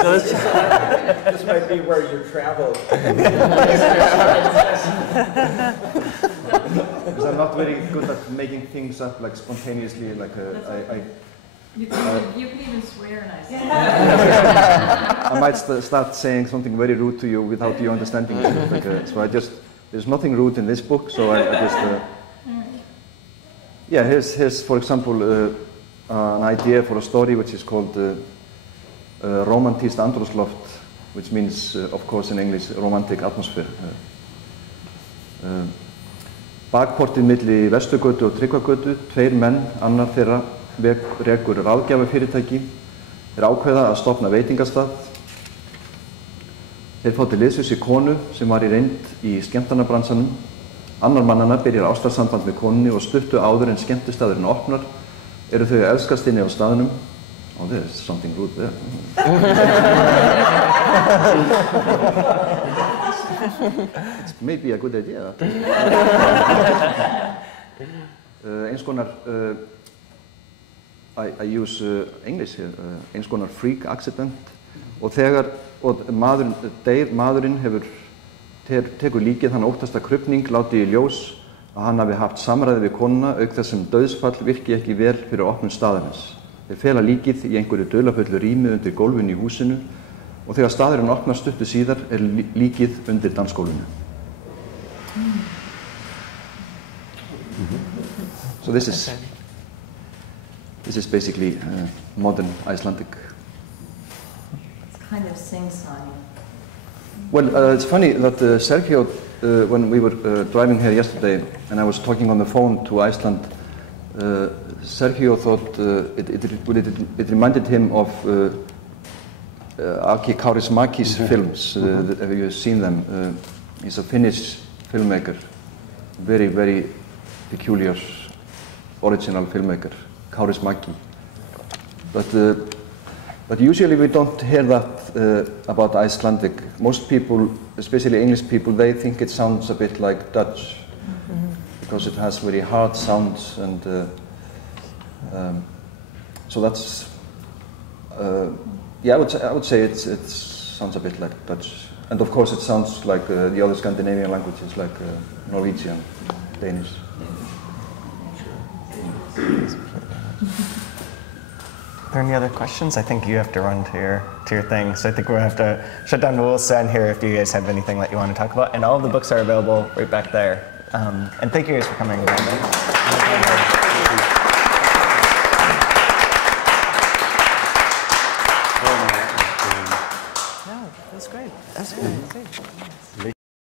So this might be where your travel. Because I'm not very good at making things up like spontaneously. Like You can even swear in Icelandic. I might start saying something very rude to you without you understanding it. So there's nothing rude in this book. So I just. Yeah, here's for example an idea for a story which is called romantískt andrúmsloft, which means, of course, in English, romantic atmosphere. Bakportið milli Vesturgötu og Tryggvagötu, 2 menn, annar þeirra rekur ráðgjafafyrirtæki, þeir ákveða að stofna veitingastað. Þeir fá til liðs við sig konu sem var í reynd í skemmtanabransanum. Annar mannanna byrjar ástarsamband með konunni og stuttu áður en skemmtistaðurinn opnar eru þau elskast inni á staðnum. Oh, there's something rude there. It's maybe a good idea. Eins konar, I use English here, eins konar freak accident, og þegar maðurinn tekur líkið, hann óttast að krufning láti í ljós að hann hafi haft samræði við konuna auk þess sem dauðsfall virki ekki vel fyrir opnun staðarins. Þeir fela líkið í einhverju dularfullu rými undir gólfinu í húsinu og þegar staðurinn opnar stuttu síðar líkið undir dansgólfinu. So this is basically modern Icelandic. It's kind of sing-song. Well, it's funny that Sergio, when we were driving here yesterday and I was talking on the phone to Iceland, Sergio thought it reminded him of Aki Kaurismäki's films. Have you seen them? He's a Finnish filmmaker, very, very peculiar, original filmmaker, Kaurismäki. But usually we don't hear that about Icelandic. Most people, especially English people, they think it sounds a bit like Dutch. Because it has very hard sounds, and so that's yeah. I would say it sounds a bit like Dutch, and of course it sounds like the other Scandinavian languages, like Norwegian, Danish. Are there any other questions? I think you have to run to your thing, so I think we'll have to shut down. We'll stand here if you guys have anything that you want to talk about, and all of the books are available right back there. And thank you guys for coming. No, that's great. That's great.